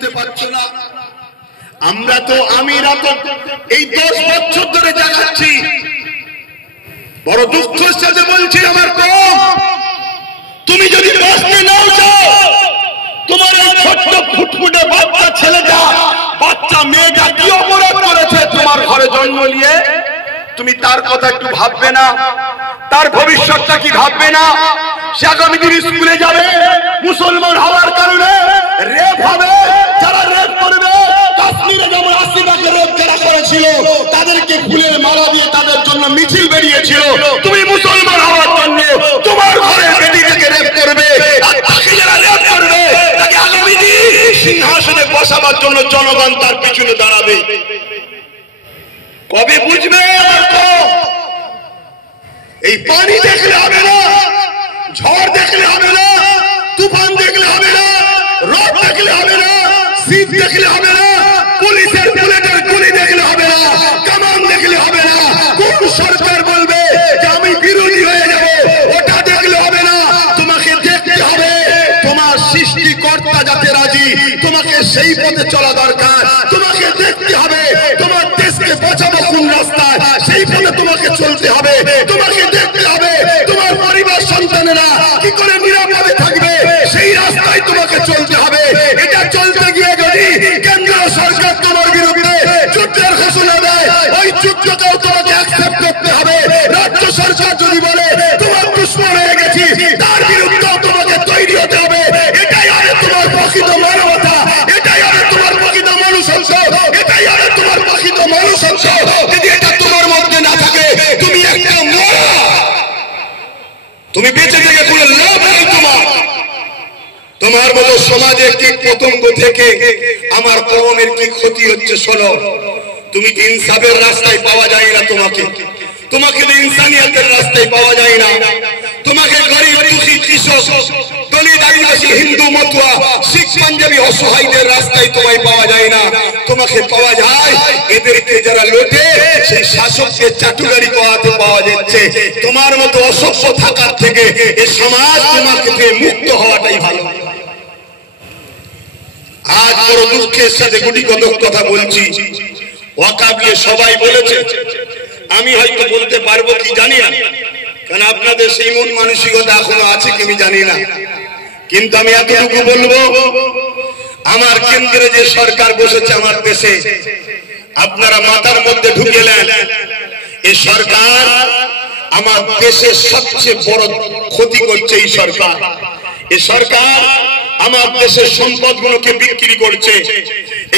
বুঝতে পারছো না? আমরা তো আমিরা তো এই 10 বছর ধরে জানাচ্ছি, বড় দুঃখের সাথে বলছি আমার কম, তুমি যদি বাঁচতে নাও চাও, তোমার এই ছোট্ট ফুটফুটে বাচ্চা ছেলেটা, বাচ্চা মেয়েটা কি অপরাধ করেছে তোমার ঘরে জন্ম নিয়ে? তুমি তার কথা একটু ভাববে না? তার ভবিষ্যৎটা কি ভাববে না? সে আগামী দিন স্কুলে যাবে, মুসলমান হওয়ার কারণে রেপ হবে, যারা রেপ করবে, কাশ্মীরে যেমন 80টাকে রেপ যারা করেছিল তাদেরকে ফুলের মালা দিয়ে তাদের জন্য মিছিল বেরিয়েছিল। তুমি মুসলমান হওয়ার জন্য তোমার ঘরে বেটিটাকে রেপ করবে, আর তাকে যারা রেপ করবে তাকে আগামী দিন সিংহাসনে বসাবার জন্য জনগণ তার পিছনে দাঁড়াবে। কবে বুঝবে? এই পানি দেখলে হবে না, ঝড় দেখলে হবে না, তুফান দেখলে হবে না, রোদ দেখলে হবে না, শীত দেখলে হবে না, পুলিশের বুলেটের গুলি দেখলে হবে না, কামান দেখলে হবে না, কোন সরকার বলবে যে আমি বিরোধী হয়ে যাব ওটা দেখলে হবে না। তোমাকে দেখতে হবে তোমার সৃষ্টিকর্তা যাতে রাজি, তোমাকে সেই পথে চলা দরকার। তোমাকে দেখতে হবে তোমার দেশকে বাঁচাবো কোন রাস্তায়, সেই পথে তোমাকে চলতে হবে। তোমাকে দেখতে হবে তোমার পরিবার সন্তানেরা কি করে নিরাপদে থাকবে, সেই রাস্তায় তোমাকে চলতে হবে। এটা চলতে গিয়ে যদি কেন্দ্র সরকার তোমার বিরুদ্ধে যুদ্ধের ঘোষণা দেয়, ওই যুদ্ধকেও তোমাকে অ্যাকসেপ্ট করতে হবে। রাজ্য সরকার যদি বলে তোমার দুশ্মন হয়ে গেছি, তার বিরুদ্ধেও তোমাকে তৈরি হতে হবে। এটাই আরে তোমার প্রকৃত মানবতা, এটাই আরে তোমার প্রকৃত মনুষ্যত্ব, এটাই আরে তোমার প্রকৃত মনুষ্যত্ব। যদি এটা তোমার মধ্যে না থাকে, তুমি একটা মরা, তুমি বেঁচে থেকে কোনো লাভ নেই। তোমার মতো সমাজে কীট পতঙ্গ থেকে আমার কওমের কি ক্ষতি হচ্ছে শোনো। তুমি ইনসাফের রাস্তায় পাওয়া যায় না, তোমাকে ইনসানিয়তের রাস্তায় পাওয়া যায় না। তোমাকে গরিব দুঃখী কৃষক দলিত আদিবাসী হিন্দু মতুয়া শিখ পাঞ্জাবি অসহায়দের রাস্তায় তোমায় পাওয়া যায় না। তোমাকে পাওয়া যায় এদেরকে যারা লোটে সেই শাসককে চাটুকারি করাতে পাওয়া যাচ্ছে। তোমার মতো অসভ্য থাকার থেকে এই সমাজ তোমাকে মুক্ত হওয়াটাই ভালো। আজ বড় দুঃখের সাথে গুটি কতক কথা বলছি। ওয়াকাফ নিয়ে সবাই বলেছে, আমি হয়তো বলতে পারবো কি জানি না, কারণ আপনাদের সেই মন মানসিকতা এখনো আছে কি আমি জানি না। কিন্তু আমি এতটুকু বলবো, আমার কেন্দ্রে যে সরকার বসেছে আমার দেশে, আপনারা মাথার মধ্যে ঢুকেলেন, এই সরকার আমার দেশের সবচেয়ে বড় ক্ষতি করছে। এই সরকার আমার দেশের সম্পদগুলোকে বিক্রি করছে।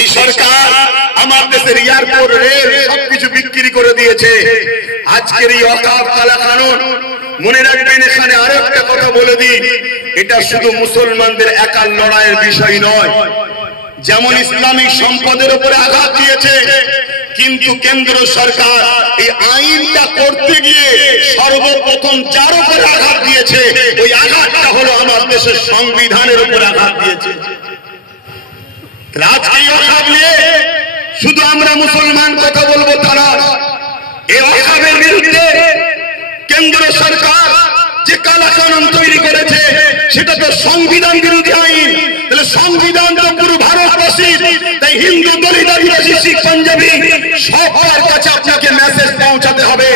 এই সরকার আমার দেশের এয়ারপোর্ট, রেল সবকিছু বিক্রি করে দিয়েছে। আজকের এই ওয়াকফ কালা কানুন, মনে রাখবেন এখানে আরেকটা কথা বলে দিই, এটা শুধু মুসলমানদের একার লড়াইয়ের বিষয় নয়। যেমন ইসলামিক সম্পদের উপরে আঘাত দিয়েছে, কিন্তু কেন্দ্র সরকার এই আইনটা করতে গিয়ে সর্বপ্রথম যার উপরে আঘাত দিয়েছে, ওই আঘাতটা হলো আমার দেশের সংবিধানের উপরে আঘাত দিয়েছে। আজকে এই ওয়াকফ নিয়ে শুধু আমরা মুসলমান কথা বলবো তারা, এই ওয়াকফের বিরুদ্ধে কেন্দ্র সরকার যে কালা কানুন তৈরি করেছে সেটা তো সংবিধান বিরোধী আইন। তাহলে সংবিধান তো পুরো ভারতবাসীর, তাই হিন্দু দলিত আদিবাসী শিখ পাঞ্জাবি সবার কাছে আপনাকে মেসেজ পৌঁছাতে হবে,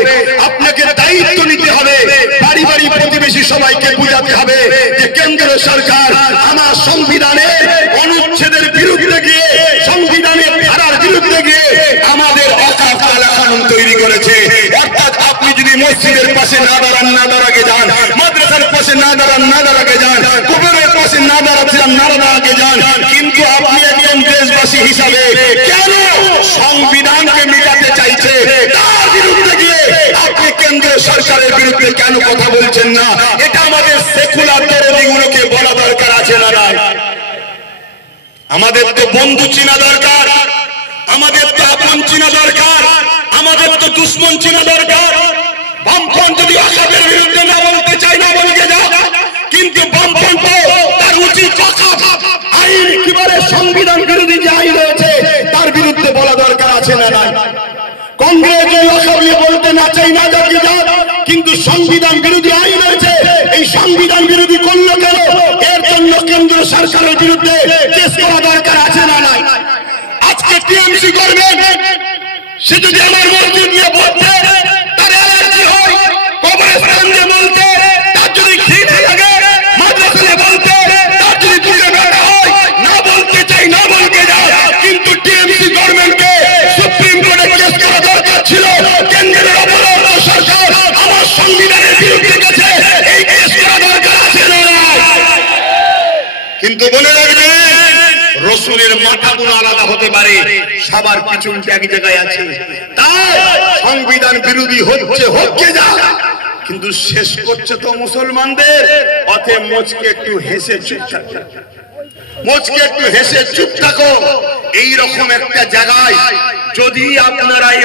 আপনাকে দায়িত্ব নিতে হবে, বাড়ি বাড়ি প্রতিবেশী সবাইকে বুঝাতে হবে যে কেন্দ্র সরকার আমার সংবিধানের অনুচ্ছেদের বিরুদ্ধে গিয়ে, সংবিধানের ধারার বিরুদ্ধে গিয়ে আমাদের ওয়াকফ কালা কানুন তৈরি করেছে। অর্থাৎ আপনি যদি মসজিদের পাশে না দাঁড়ান, না দাঁড়াকে যান, মাদ্রাসার পাশে না দাঁড়ান, না দাঁড়াকে যান, কুকুরের পাশে না দাঁড়াচ্ছিলাম, না দাঁড়াকে যান, কিন্তু আপনি একজন দেশবাসী হিসাবে কেন সংবিধানকে মেটাতে চাইছে, তার বিরুদ্ধে গিয়ে আপনি কেন্দ্র সরকারের বিরুদ্ধে কেন কথা বলছেন না? এটা আমাদের সেকুলার দরদিগুলোকে বলা দরকার আছে না? আমাদের তো বন্ধু চিনা দরকার, আমাদের তো আপন চিনা দরকার, আমাদের তো দুশ্মন চিনা দরকার। বামপন্থ যদি ওয়াকফের বিরুদ্ধে না বলতে চাই, না বলতে যাও, কিন্তু বামপন্থ তার উচিত ওয়াকফ আইন কিভাবে সংবিধান বিরোধী যে আইন রয়েছে তার বিরুদ্ধে বলা দরকার আছে না? কংগ্রেস ওয়াকফ নিয়ে বলতে না চাই, না যাকে যাও, কিন্তু সংবিধান বিরোধী আইন রয়েছে, এই সংবিধান বিরোধী করলো কেন? এর জন্য কেন্দ্র সরকারের বিরুদ্ধে কেস করা দরকার আছে না নাই? আজকে টিএমসি গভর্নমেন্ট সে যদি আমার মসজিদ নিয়ে বলতে তার অ্যালার্জি হয়, কবরস্থান নিয়ে বলতে তার যদি ঘৃণা লাগে, মাদ্রাসা নিয়ে বলতে তার যদি বুকে ব্যথা হয়, না বলতে চাই না বলতে যায়। কিন্তু টিএমসি গভর্নমেন্টকে সুপ্রিম কোর্টে কেস করা দরকার ছিল। কেন্দ্রের অপরাধ সরকার আমার সংবিধানের বিরুদ্ধে গেছে, এই কেস করা দরকার আছে না? কিন্তু বলে রাখবেন, রসুলের মাথাগুলো আলাদা হতে পারে, সবার পিছনটা এক জায়গায় আছে। তাই সংবিধান বিরোধী হচ্ছে যা, কিন্তু শেষ করছে তো মুসলমানদের। অতএব মোচকে একটু হেসে চুপ থাকো, মোচকে একটু হেসে চুপ থাকো। এইরকম একটা জায়গায় যদি আপনারা এই